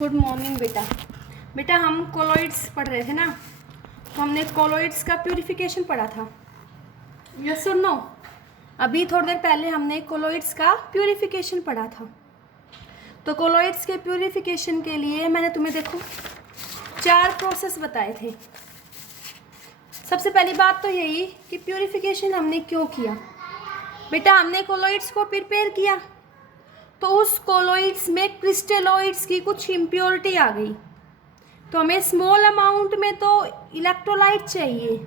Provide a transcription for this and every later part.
Good morning बेटा। बेटा हम कोलॉइड्स पढ़ रहे थे ना, तो हमने कोलॉइड्स का प्यूरिफिकेशन पढ़ा था। यस और नो? अभी थोड़ी देर पहले हमने कोलॉइड्स का प्यूरिफिकेशन पढ़ा था। तो कोलॉइड्स के प्यूरिफिकेशन के लिए मैंने तुम्हें देखो 4 प्रोसेस बताए थे। सबसे पहली बात तो यही कि प्यूरिफिकेशन हमने क्यों किया। बेटा हमने कोलॉइड्स को प्रिपेयर किया तो उस कोलॉइड्स में क्रिस्टलोइड्स की कुछ इम्प्योरिटी आ गई, तो हमें स्मॉल अमाउंट में तो इलेक्ट्रोलाइट चाहिए।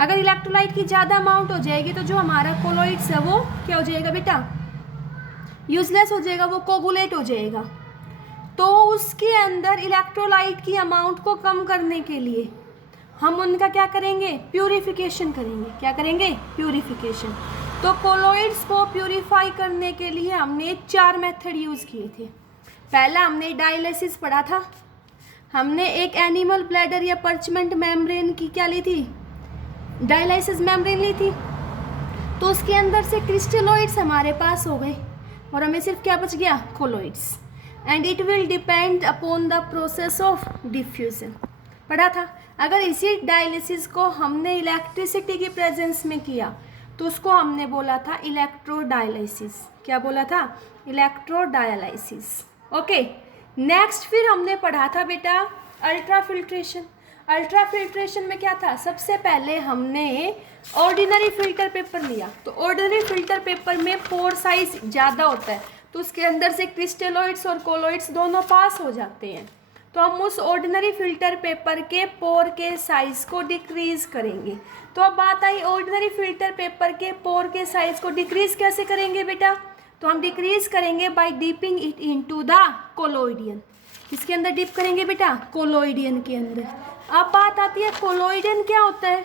अगर इलेक्ट्रोलाइट की ज़्यादा अमाउंट हो जाएगी तो जो हमारा कोलॉइड्स है वो क्या हो जाएगा बेटा, यूजलेस हो जाएगा, वो कोगुलेट हो जाएगा। तो उसके अंदर इलेक्ट्रोलाइट की अमाउंट को कम करने के लिए हम उनका क्या करेंगे, प्यूरिफिकेशन करेंगे। क्या करेंगे? प्यूरिफिकेशन। तो कोलॉइड्स को प्यूरिफाई करने के लिए हमने 4 मेथड यूज़ किए थे। पहला हमने डायलिसिस पढ़ा था। हमने एक एनिमल ब्लैडर या पर्चमेंट मेम्ब्रेन की क्या ली थी, डायलिसिस मेम्ब्रेन ली थी। तो उसके अंदर से क्रिस्टलोइड्स हमारे पास हो गए और हमें सिर्फ क्या बच गया, colloids. And it will depend upon the process of diffusion पढ़ा था। अगर इसी डायलिसिस को हमने इलेक्ट्रिसिटी की प्रेजेंस में किया तो उसको हमने बोला था इलेक्ट्रोडायलिसिस। क्या बोला था? इलेक्ट्रोडायलिसिस। ओके, नेक्स्ट फिर हमने पढ़ा था बेटा अल्ट्राफिल्ट्रेशन। अल्ट्राफिल्ट्रेशन में क्या था, सबसे पहले हमने ऑर्डिनरी फिल्टर पेपर लिया। तो ऑर्डिनरी फिल्टर पेपर में पोर साइज ज़्यादा होता है, तो उसके अंदर से क्रिस्टलोइड्स और कोलॉइड्स दोनों पास हो जाते हैं। तो हम उस ऑर्डिनरी फिल्टर पेपर के पोर के साइज को डिक्रीज करेंगे। तो अब बात आई ऑर्डिनरी फिल्टर पेपर के पोर के साइज को डिक्रीज कैसे करेंगे बेटा, तो हम डिक्रीज करेंगे by dipping it into the collodion. किसके अंदर डिप करेंगे बेटा, कोलॉइडियन के अंदर। अब बात आती है कोलॉइडियन क्या होता है,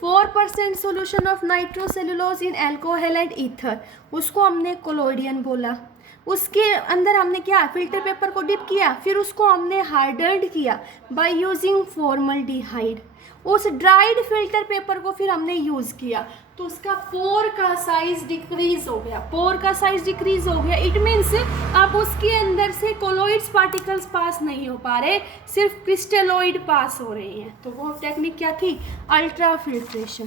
4% solution of nitrocellulose in alcohol and ether, उसको हमने कोलॉइडियन बोला। उसके अंदर हमने क्या, फिल्टर पेपर को डिप किया, फिर उसको हमने हार्डन्ड किया बाय यूजिंग फॉर्मल्डिहाइड। उस ड्राइड फिल्टर पेपर को फिर हमने यूज़ किया तो उसका पोर का साइज डिक्रीज हो गया। पोर का साइज डिक्रीज हो गया, इट मीन्स अब उसके अंदर से कोलॉइड्स पार्टिकल्स पास नहीं हो पा रहे, सिर्फ क्रिस्टलोइड पास हो रहे हैं। तो वो टेक्निक क्या थी, अल्ट्राफिल्ट्रेशन।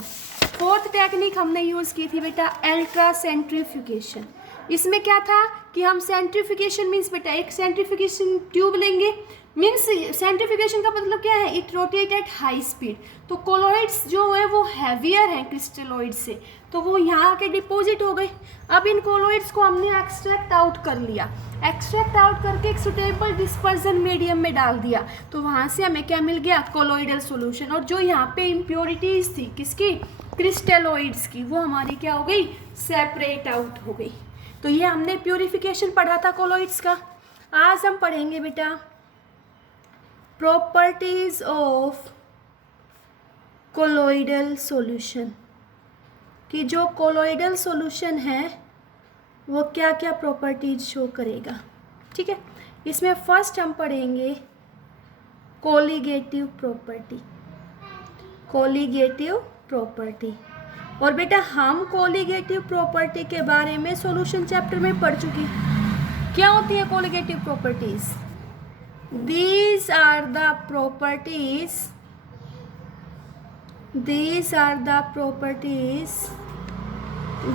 4th टेक्निक हमने यूज़ की थी बेटा अल्ट्रा सेंट्रीफ्यूगेशन। इसमें क्या था कि हम सेंट्रीफ्यूगेशन मीन्स बेटा एक सेंट्रीफ्यूगेशन ट्यूब लेंगे, मीन्स सेंट्रीफ्यूगेशन का मतलब क्या है, it rotate at high speed. तो कोलॉइड्स जो है वो हैवियर हैं क्रिस्टलोइड से, तो वो यहाँ आके डिपॉजिट हो गए। अब इन कोलॉइड्स को हमने एक्सट्रैक्ट आउट कर लिया, एक्सट्रैक्ट आउट करके एक सुटेबल डिस्पर्जन मीडियम में डाल दिया, तो वहाँ से हमें क्या मिल गया, कोलॉइडल सोल्यूशन। और जो यहाँ पे इम्प्योरिटीज़ थी किसकी, क्रिस्टलोइड्स की, वो हमारी क्या हो गई, सेपरेट आउट हो गई। तो ये हमने प्यूरिफिकेशन पढ़ा था कोलॉइड्स का। आज हम पढ़ेंगे बेटा प्रॉपर्टीज ऑफ कोलॉइडल सॉल्यूशन, कि जो कोलॉइडल सॉल्यूशन है वो क्या क्या प्रॉपर्टीज शो करेगा। ठीक है, इसमें फर्स्ट हम पढ़ेंगे कोलिगेटिव प्रॉपर्टी। कोलिगेटिव प्रॉपर्टी, और बेटा हम कोलिगेटिव प्रॉपर्टी के बारे में सॉल्यूशन चैप्टर में पढ़ चुकी। क्या होती है colligative properties? These are the properties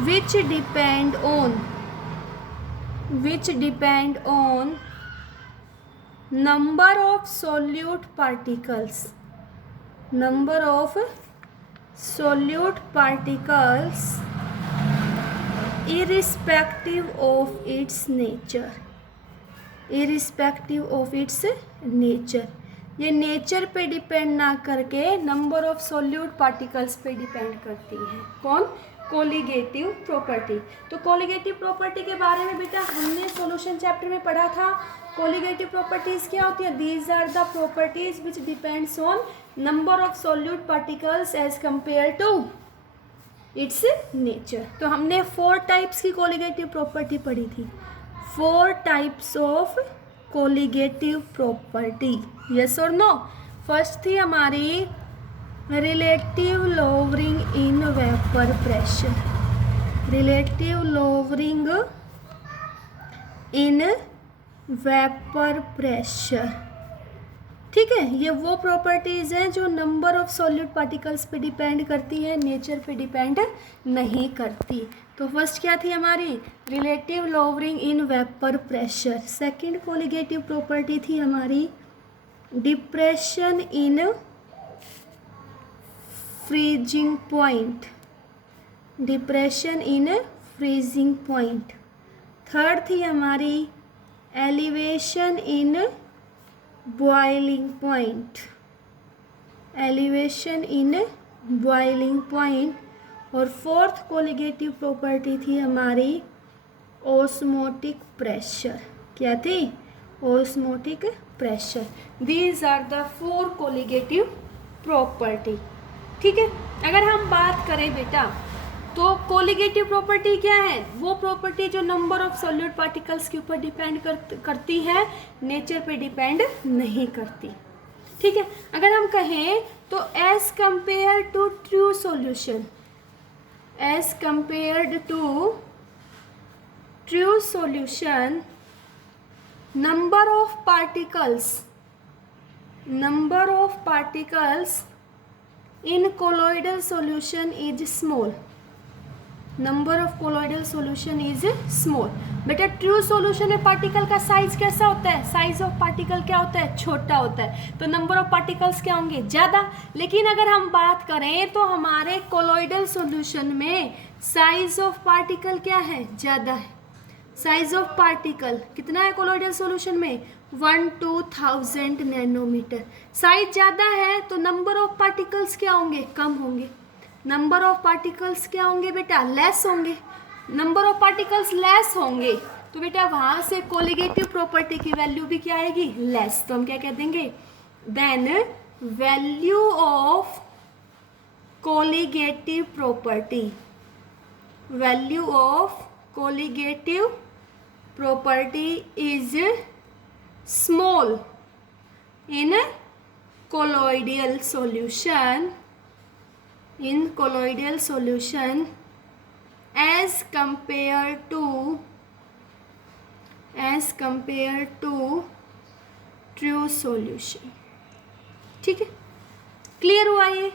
which depend on number of solute particles, irrespective of its nature। ये नेचर पे डिपेंड ना करके नंबर ऑफ सोल्यूट पार्टिकल्स पे डिपेंड करती है। कौन? Colligative property. तो कोलिगेटिव प्रॉपर्टी के बारे में बेटा हमने सॉल्यूशन चैप्टर में पढ़ा था। कोलिगेटिव प्रॉपर्टीज क्या होती है, these are the properties which depends on number of solute particles as compare to its nature. तो हमने 4 टाइप्स की कोलिगेटिव प्रॉपर्टी पढ़ी थी, 4 types of colligative property. Yes और नो? फर्स्ट थी हमारी relative lowering in vapour pressure, relative lowering in vapour pressure. ठीक है, ये वो प्रॉपर्टीज़ हैं जो नंबर ऑफ सॉलिड पार्टिकल्स पे डिपेंड करती है, नेचर पे डिपेंड नहीं करती। तो फर्स्ट क्या थी हमारी, relative lowering in vapour pressure. Second colligative property थी हमारी depression in freezing point, depression in freezing point. Third थी हमारी elevation in boiling point, elevation in boiling point. और फोर्थ कोलिगेटिव प्रॉपर्टी थी हमारी ऑस्मोटिक प्रेशर। क्या थी, osmotic pressure. These are the 4 colligative property. ठीक है, अगर हम बात करें बेटा तो कोलिगेटिव प्रॉपर्टी क्या है, वो प्रॉपर्टी जो नंबर ऑफ सॉलिड पार्टिकल्स के ऊपर डिपेंड करती है, नेचर पे डिपेंड नहीं करती। ठीक है, अगर हम कहें तो as compare to true solution, as compared to true solution, number of particles in colloidal solution is small, number of colloidal solution is small। बेटा ट्रू सॉल्यूशन में पार्टिकल का साइज कैसा होता है, साइज ऑफ पार्टिकल क्या होता है, छोटा होता है, तो नंबर ऑफ पार्टिकल्स क्या होंगे, ज़्यादा। लेकिन अगर हम बात करें तो हमारे कोलॉइडल सॉल्यूशन में साइज ऑफ पार्टिकल क्या है, ज़्यादा है। साइज ऑफ पार्टिकल कितना है कोलॉइडल सॉल्यूशन में, 1/2000 नैनोमीटर। साइज ज़्यादा है तो नंबर ऑफ पार्टिकल्स क्या होंगे, कम होंगे। नंबर ऑफ पार्टिकल्स क्या होंगे बेटा, लेस होंगे। नंबर ऑफ पार्टिकल्स लेस होंगे तो बेटा वहाँ से कोलिगेटिव प्रॉपर्टी की वैल्यू भी क्या आएगी, लेस। तो हम क्या कह देंगे, then value of colligative property, value of colligative property is small in colloidal solution, in colloidal solution as compared to true solution। ठीक है, क्लियर हुआ ये।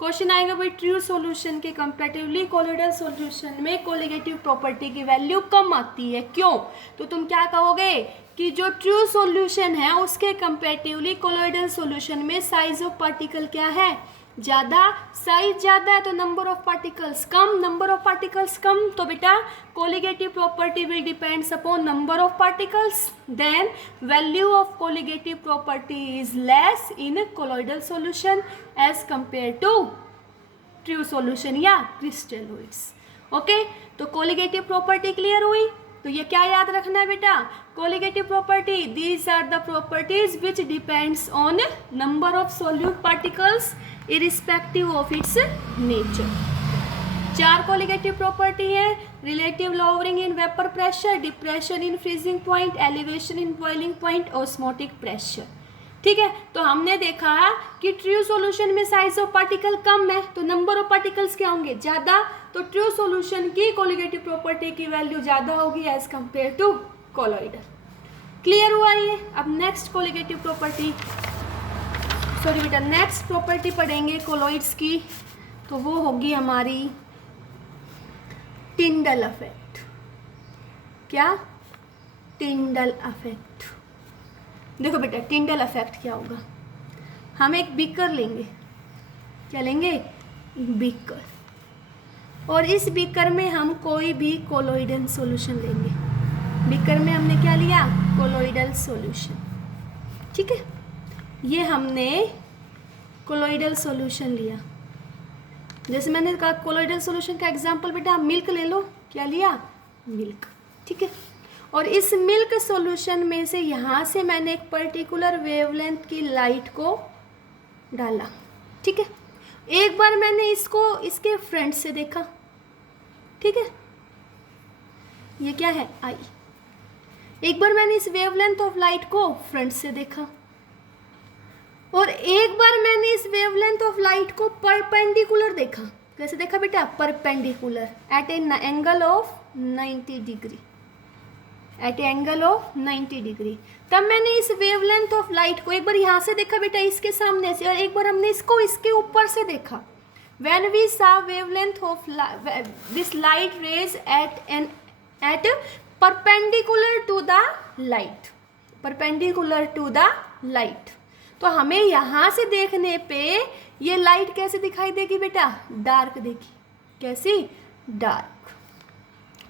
क्वेश्चन आएगा भाई ट्रू सॉल्यूशन के कंपैरेटिवली कोलिगेटिव सॉल्यूशन में कोलिगेटिव प्रॉपर्टी की value कम आती है, क्यों? तो तुम क्या कहोगे कि जो ट्रू सॉल्यूशन है उसके कंपैरेटिवली कोलिगेटिव सॉल्यूशन में साइज ऑफ पार्टिकल क्या है, ज़्यादा। साइज ज़्यादा है तो नंबर ऑफ पार्टिकल्स कम, नंबर ऑफ पार्टिकल्स कम तो बेटा colligative property will depends upon number of particles, then value of colligative property is less in colloidal solution as compare to true solution या क्रिस्टलोइड्स। ओके, तो colligative property clear हुई। तो ये क्या याद रखना है बेटा, colligative property, these are the properties which depends on number of solute particles irrespective of its nature. 4 colligative property है, relative lowering in vapour pressure, depression in freezing point, elevation in boiling point, osmotic pressure. ठीक है, तो हमने देखा कि true solution में size of particle कम है तो नंबर ऑफ पार्टिकल्स क्या होंगे, ज़्यादा। तो ट्रू सॉल्यूशन की कोलिगेटिव प्रॉपर्टी की वैल्यू ज़्यादा होगी as compare to colloidal. Clear हुआ ये। अब नेक्स्ट कोलिगेटिव प्रॉपर्टी, सॉरी बेटा नेक्स्ट प्रॉपर्टी पढ़ेंगे कोलॉइड्स की, तो वो होगी हमारी टिंडल इफेक्ट। क्या, टिंडल इफेक्ट। देखो बेटा टिंडल इफेक्ट क्या होगा, हम एक बीकर लेंगे, क्या लेंगे, बीकर, और इस बीकर में हम कोई भी कोलॉइडल सॉल्यूशन लेंगे। बीकर में हमने क्या लिया, कोलॉइडल सॉल्यूशन। ठीक है, ये हमने कोलॉइडल सॉल्यूशन लिया। जैसे मैंने कहा कोलॉइडल सॉल्यूशन का एग्जांपल बेटा मिल्क ले लो, क्या लिया, मिल्क। ठीक है, और इस मिल्क सॉल्यूशन में से यहाँ से मैंने एक पर्टिकुलर वेवलेंथ की लाइट को डाला। ठीक है, एक बार मैंने इसको इसके फ्रंट से देखा, ठीक है, ये क्या है, आई। एक बार मैंने इस वेवलेंथ ऑफ लाइट को फ्रंट से देखा, और एक बार मैंने इस वेवलेंथ ऑफ लाइट को परपेंडिकुलर देखा। कैसे देखा बेटा, perpendicular at an angle of 90 degree. At angle of 90 degree. तब मैंने इस वेवलेंथ ऑफ लाइट को एक बार यहाँ से देखा बेटा, इसके सामने से, और एक बार हमने इसको इसके ऊपर से देखा। When we saw wavelength of this light rays at perpendicular to the light, perpendicular to the light, तो हमें यहाँ से देखने पे ये लाइट कैसे दिखाई देगी बेटा? डार्क देगी। कैसी? डार्क।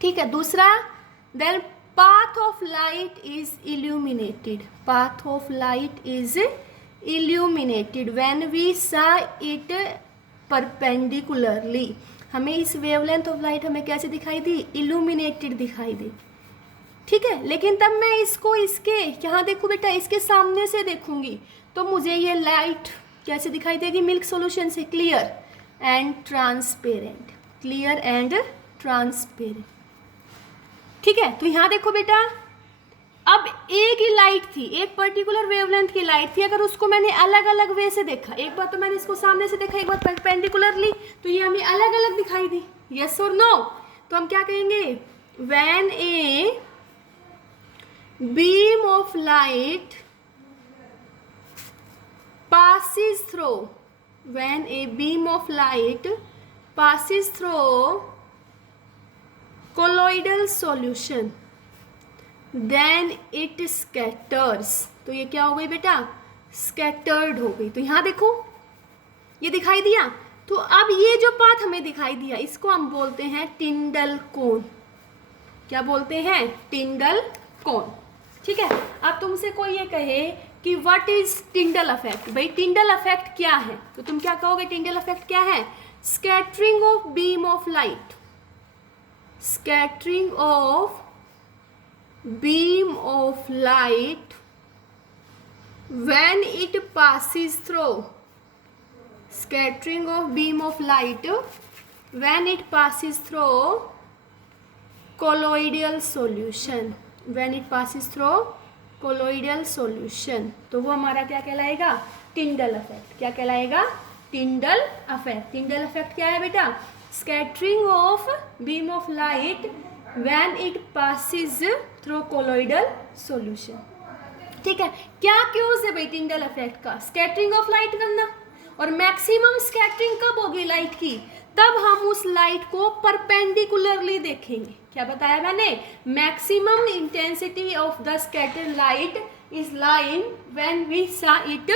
ठीक है। दूसरा, then path of light is illuminated. Path of light is illuminated when we saw it perpendicularly. हमें इस वेवलेंथ ऑफ लाइट हमें कैसे दिखाई दी? इल्यूमिनेटेड दिखाई दी। ठीक है। लेकिन तब मैं इसको इसके यहाँ देखूँ बेटा, इसके सामने से देखूंगी तो मुझे ये लाइट कैसे दिखाई देगी? मिल्क सॉल्यूशन से, clear and transparent. Clear and transparent. ठीक है। तो यहाँ देखो बेटा, अब एक ही लाइट थी, एक पर्टिकुलर वेवलेंथ की लाइट थी। अगर उसको मैंने अलग अलग वे से देखा, एक बार तो मैंने इसको सामने से देखा, एक बार परपेंडिकुलरली, तो ये हमें अलग अलग दिखाई दी। यस और नो? तो हम क्या कहेंगे? When a beam of light passes through, when a beam of light passes through colloidal solution, then it scatters। तो ये क्या हो गई बेटा? स्कैटर्ड हो गई। तो यहाँ देखो, ये दिखाई दिया। तो अब ये जो पाथ हमें दिखाई दिया, इसको हम बोलते हैं टिंडल कोन। क्या बोलते हैं? टिंडल कोन। ठीक है। अब तुमसे कोई ये कहे कि व्हाट इज टिंडल इफेक्ट, भाई टिंडल इफेक्ट क्या है, तो तुम क्या कहोगे? टिंडल इफेक्ट क्या है? Scattering of beam of light, scattering of beam of light when it passes through, scattering of beam of light when it passes through colloidal solution, when it passes through colloidal solution, तो वो हमारा क्या कहलाएगा? टिंडल effect. क्या कहलाएगा? Tyndall effect. टिंडल effect क्या है बेटा? Scattering of beam of light when it passes through colloidal solution। ठीक है। क्या क्यूज है भाई टिंडल इफेक्ट का? स्कैटरिंग ऑफ लाइट करना। और मैक्सिमम स्कैटरिंग कब होगी लाइट की? तब हम उस लाइट को परपेंडिकुलरली देखेंगे। क्या बताया मैंने? Maximum intensity of the scattered light is line when we saw it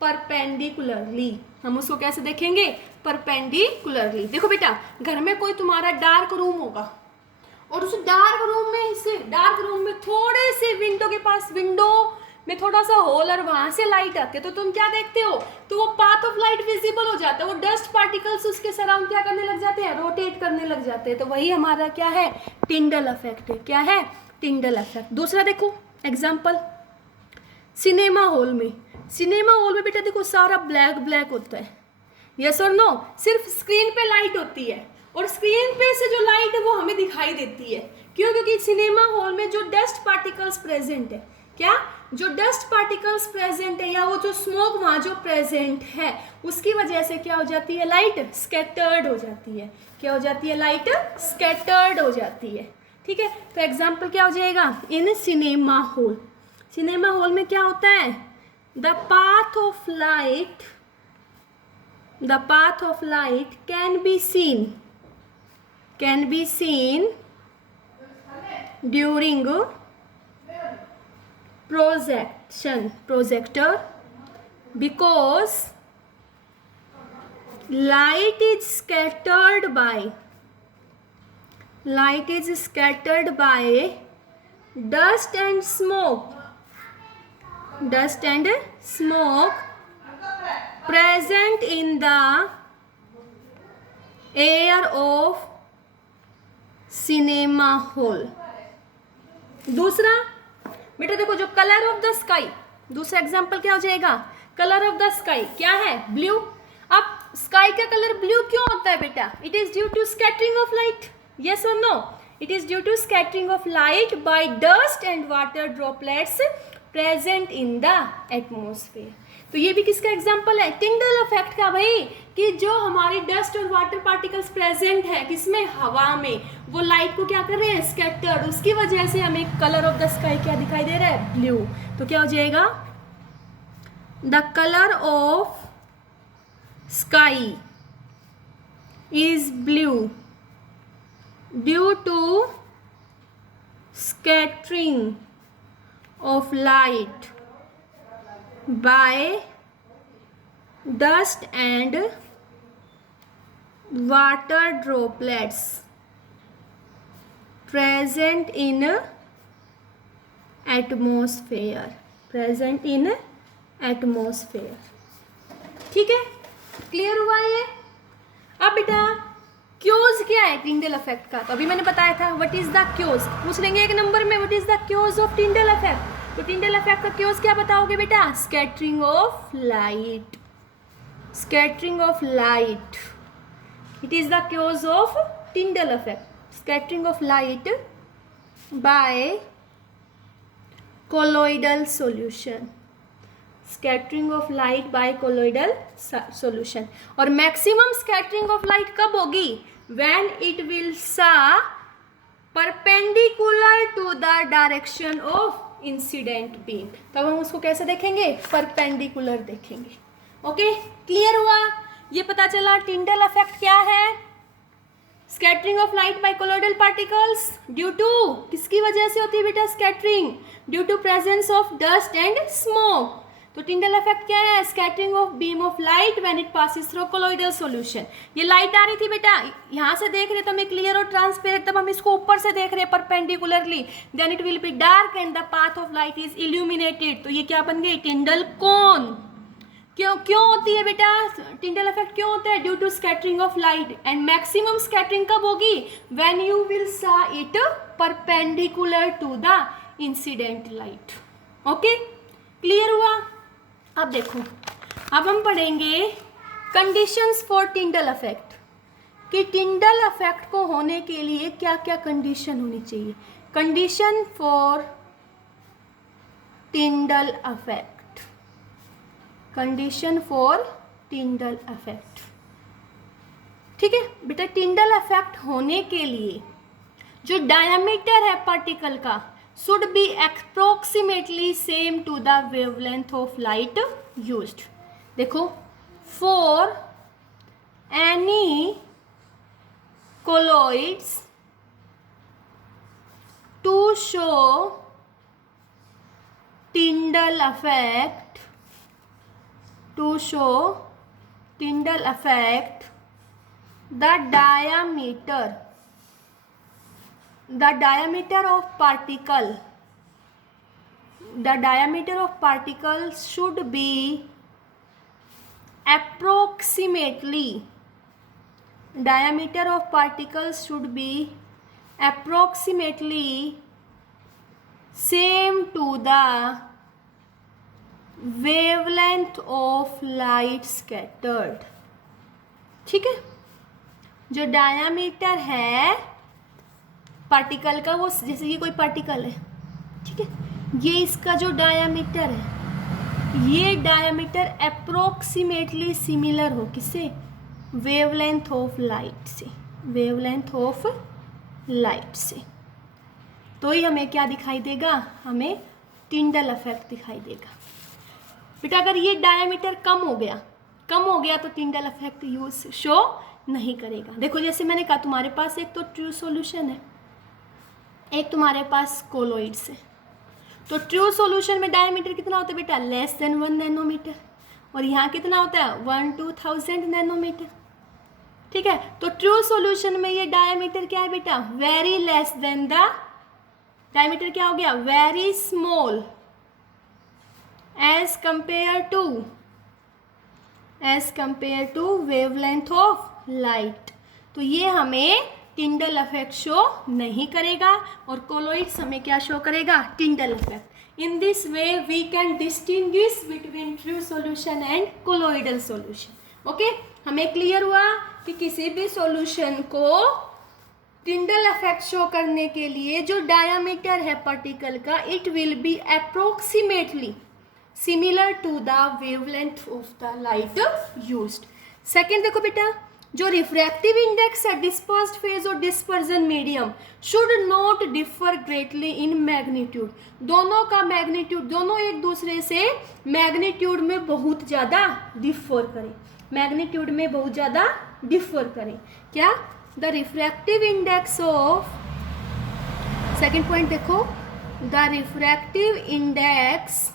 perpendicularly. हम उसको कैसे देखेंगे? परपेंडिकुलरली। देखो बेटा, घर में कोई तुम्हारा डार्क रूम होगा और उस डार्क रूम में थोड़े से विंडो के पास, विंडो में थोड़ा सा होल और वहां से लाइट आती है, तो तुम क्या देखते हो? तो वो पाथ ऑफ लाइट विजिबल हो जाता है। वो डस्ट पार्टिकल्स उसके सराउंड क्या करने लग जाते हैं? रोटेट करने लग जाते हैं। तो वही हमारा क्या है? टिंडल इफेक्ट है। क्या है? Tyndall effect. दूसरा देखो एग्जाम्पल, सिनेमा हॉल में। सिनेमा हॉल में बेटा देखो सारा ब्लैक ब्लैक होता है। यस और नो? सिर्फ स्क्रीन पे लाइट होती है और स्क्रीन पे से जो लाइट है वो हमें दिखाई देती है। क्यों? क्योंकि सिनेमा हॉल में जो डस्ट पार्टिकल्स प्रेजेंट है, क्या जो डस्ट पार्टिकल्स प्रेजेंट है या वो जो स्मोक वहाँ जो प्रेजेंट है, उसकी वजह से क्या हो जाती है? लाइट स्कैटर्ड हो जाती है। क्या हो जाती है? लाइट स्कैटर्ड हो जाती है। ठीक है। तो एग्जाम्पल क्या हो जाएगा? In cinema hall. Cinema hall में क्या होता है? The path of light, the path of light can be seen during projector because light is scattered by dust and smoke present in the air of cinema hall. दूसरा बेटा देखो, जो colour of the sky, दूसरा example क्या हो जाएगा? Colour of the sky क्या है? ब्लू। अब स्काई का कलर ब्लू क्यों होता है बेटा? It is due to scattering of light. Yes और no? It is due to scattering of light by dust and water droplets present in the atmosphere. तो ये भी किसका एग्जाम्पल है, टिंडल इफेक्ट का भाई, कि जो हमारी डस्ट और वाटर पार्टिकल्स प्रेजेंट है किसमें, हवा में, वो लाइट को क्या कर रहे हैं, स्कैटर्ड, उसकी वजह से हमें कलर ऑफ द स्काई क्या दिखाई दे रहा है, ब्लू। तो क्या हो जाएगा, the colour of sky is blue due to scattering of light by dust and water droplets present in atmosphere, present in atmosphere। ठीक है, क्लियर हुआ ये। अब बेटा क्यूज क्या है टिंडल इफेक्ट का, तो अभी मैंने बताया था व्हाट इज द क्यूज, पूछ लेंगे एक नंबर में what is the cause of Tyndall effect. तो टिंडल इफेक्ट का क्यूज क्या बताओगे बेटा, scattering of light, scattering of light, it is the cause of Tyndall effect, scattering of light by colloidal solution, scattering of light by colloidal solution. और maximum scattering of light कब होगी, when it will सा perpendicular to the direction of incident beam। तब हम उसको कैसे देखेंगे, perpendicular देखेंगे। ओके, क्लियर हुआ, ये पता चला टिंडल इफेक्ट क्या है, scattering of light by colloidal particles due to, किसकी वजह से होती है बेटा scattering, due to presence of dust and smoke. तो टिंडल इफेक्ट क्या है, scattering of beam of light when it passes through colloidal solution. ये लाइट आ रही थी बेटा, यहाँ से देख रहे तो हमें क्लियर और ट्रांसपेरेंट, तब हम इसको ऊपर से देख रहे हैं perpendicularly, then it will be dark and the path of light is illuminated. तो ये क्या बन गई, टिंडल कोन। क्यों होती है बेटा टिंडल इफेक्ट, क्यों होता है, due to scattering of light, and maximum scattering कब होगी, when you will saw it perpendicular to the incident light. Okay, clear हुआ। अब देखो, अब हम पढ़ेंगे कंडीशंस फॉर टिंडल इफेक्ट, कि टिंडल इफेक्ट को होने के लिए क्या क्या कंडीशन होनी चाहिए। Condition for Tyndall effect, condition for Tyndall effect. ठीक है बेटा, टिंडल इफेक्ट होने के लिए जो डायमीटर है पार्टिकल का should be approximately same to the wavelength of light used। देखो, for any colloids to show Tyndall effect, to show Tyndall effect, the diameter of particle, the diameter of particles should be approximately, diameter of particles should be approximately same to the wavelength of light scattered। ठीक है, जो diameter है particle का, वो जैसे ये कोई particle है, ठीक है, ये इसका जो डायामीटर है, ये डायामीटर अप्रोक्सीमेटली सिमिलर हो किससे, वेवलेंथ ऑफ लाइट से, वेवलेंथ ऑफ लाइट से। तो ही हमें क्या दिखाई देगा, हमें टिंडल इफेक्ट दिखाई देगा। बेटा अगर ये डायामीटर कम हो गया तो टिंडल इफेक्ट यूज शो नहीं करेगा। देखो जैसे मैंने कहा, तुम्हारे पास एक तो ट्रू सॉल्यूशन है, एक तुम्हारे पास कोलोइड्स है। तो ट्रू सॉल्यूशन में डायमीटर कितना होता है बेटा, लेस देन 1 नैनोमीटर, और यहाँ कितना होता है 1/2000 नैनोमीटर। ठीक है, तो ट्रू सॉल्यूशन में ये डायमीटर क्या है बेटा, very less than the, diameter क्या हो गया, very small as compare to wavelength of light. तो ये हमें टिंडल इफेक्ट शो नहीं करेगा, और कोलोइड्स हमें क्या शो करेगा, Tyndall effect. In this way we can distinguish between true solution and colloidal solution. Okay, हमें क्लियर हुआ कि किसी भी सॉल्यूशन को टिंडल इफेक्ट शो करने के लिए जो डायामीटर है पार्टिकल का, it will be approximately similar to the wavelength of the light used. Second देखो बेटा, जो रिफ्रैक्टिव इंडेक्स है डिस्पर्स्ड फेज और dispersion medium should not differ greatly in magnitude. दोनों का मैग्नीट्यूड, दोनों एक दूसरे से मैग्नीट्यूड में बहुत ज़्यादा डिफर करें, मैग्नीट्यूड में बहुत ज़्यादा डिफर करें। क्या? The refractive index of, second point देखो, the refractive index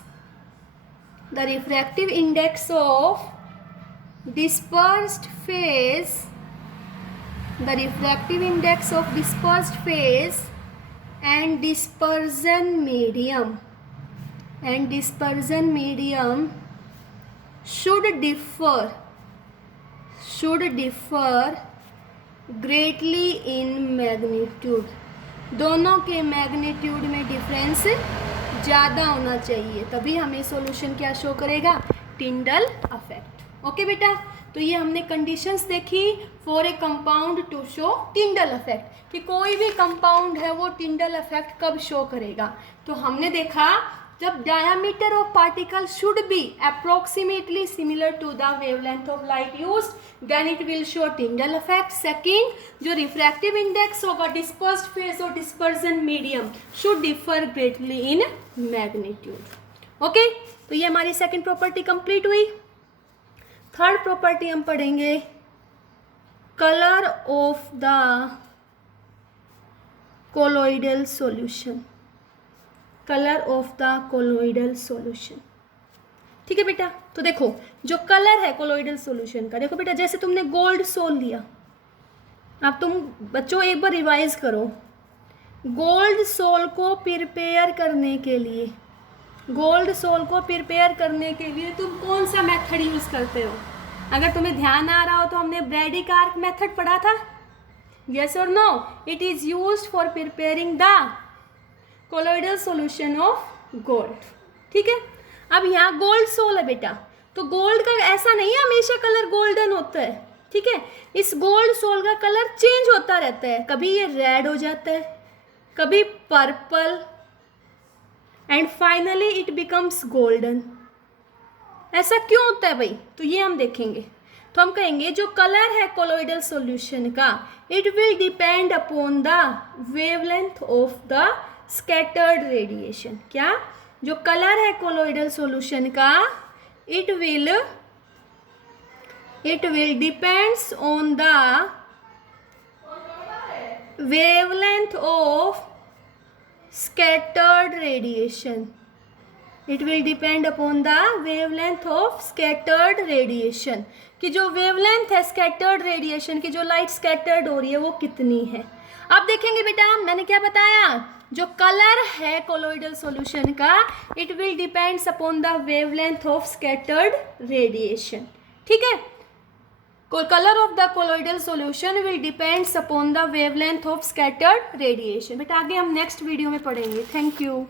of dispersed phase, the refractive index of dispersed phase and dispersion medium should differ greatly in magnitude। दोनों के मैग्नीट्यूड में डिफरेंस ज़्यादा होना चाहिए, तभी हमें सॉल्यूशन क्या शो करेगा? Tyndall effect. ओके बेटा, तो ये हमने कंडीशंस देखी for a compound to show Tyndall effect, कि कोई भी कंपाउंड है वो टिंडल इफेक्ट कब शो करेगा। तो हमने देखा जब diameter of particle should be approximately similar to the wavelength of light used, then it will show Tyndall effect. Second, जो रिफ्रैक्टिव इंडेक्स होगा डिस्पर्स्ड फेज और dispersion medium should differ greatly in magnitude. Okay, तो ये हमारी second property complete हुई। Third property हम पढ़ेंगे colour of the colloidal solution, colour of the colloidal solution. ठीक है बेटा, तो देखो जो कलर है कोलोइडल सॉल्यूशन का, देखो बेटा जैसे तुमने गोल्ड सोल लिया, अब तुम बच्चों एक बार रिवाइज करो, गोल्ड सोल को प्रिपेयर करने के लिए, गोल्ड सोल को प्रिपेयर करने के लिए तुम कौन सा मेथड यूज़ करते हो? अगर तुम्हें ध्यान आ रहा हो तो हमने ब्रैडिक आर्क मेथड पढ़ा था, यस और no? It is used for preparing the colloidal solution of gold. ठीक है, अब यहाँ गोल्ड सोल है बेटा, तो गोल्ड का ऐसा नहीं है हमेशा कलर गोल्डन होता है। ठीक है, इस गोल्ड सोल का कलर चेंज होता रहता है, कभी ये रेड हो जाता है, कभी purple, and finally it becomes golden. ऐसा क्यों होता है भाई? तो ये हम देखेंगे। तो हम कहेंगे जो कलर है कोलोइडल सॉल्यूशन का, it will depend upon the wavelength of the scattered radiation. क्या? जो कलर है कोलोइडल सॉल्यूशन का, it will depends on the wavelength of scattered radiation, it will depend upon the wavelength of scattered radiation, कि जो wavelength है scattered radiation की, जो light scattered हो रही है वो कितनी है। अब देखेंगे बेटा मैंने क्या बताया, जो कलर है कोलोइडल सॉल्यूशन का, it will depends upon the wavelength of scattered radiation. ठीक है, color of the colloidal solution will depends upon the wavelength of scattered radiation। बेटा आगे हम नेक्स्ट वीडियो में पढ़ेंगे। Thank you.